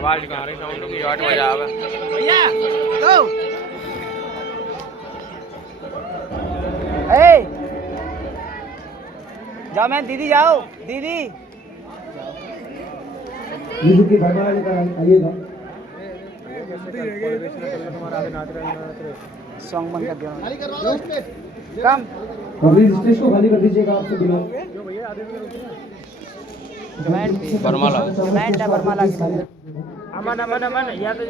आवाज कहाँ रही साउंड की 8 बजे आवे भैया गो ए जाओ मैं दीदी जाओ दीदी म्यूजिक की भरमार लेकर आइएगा। सॉन्ग बंद कर दिया कम कवरेज स्टेज को खाली कर दीजिएगा आप सभी लोग। बरमाला बैंड है बरमाला की अमन अमन अमन या तो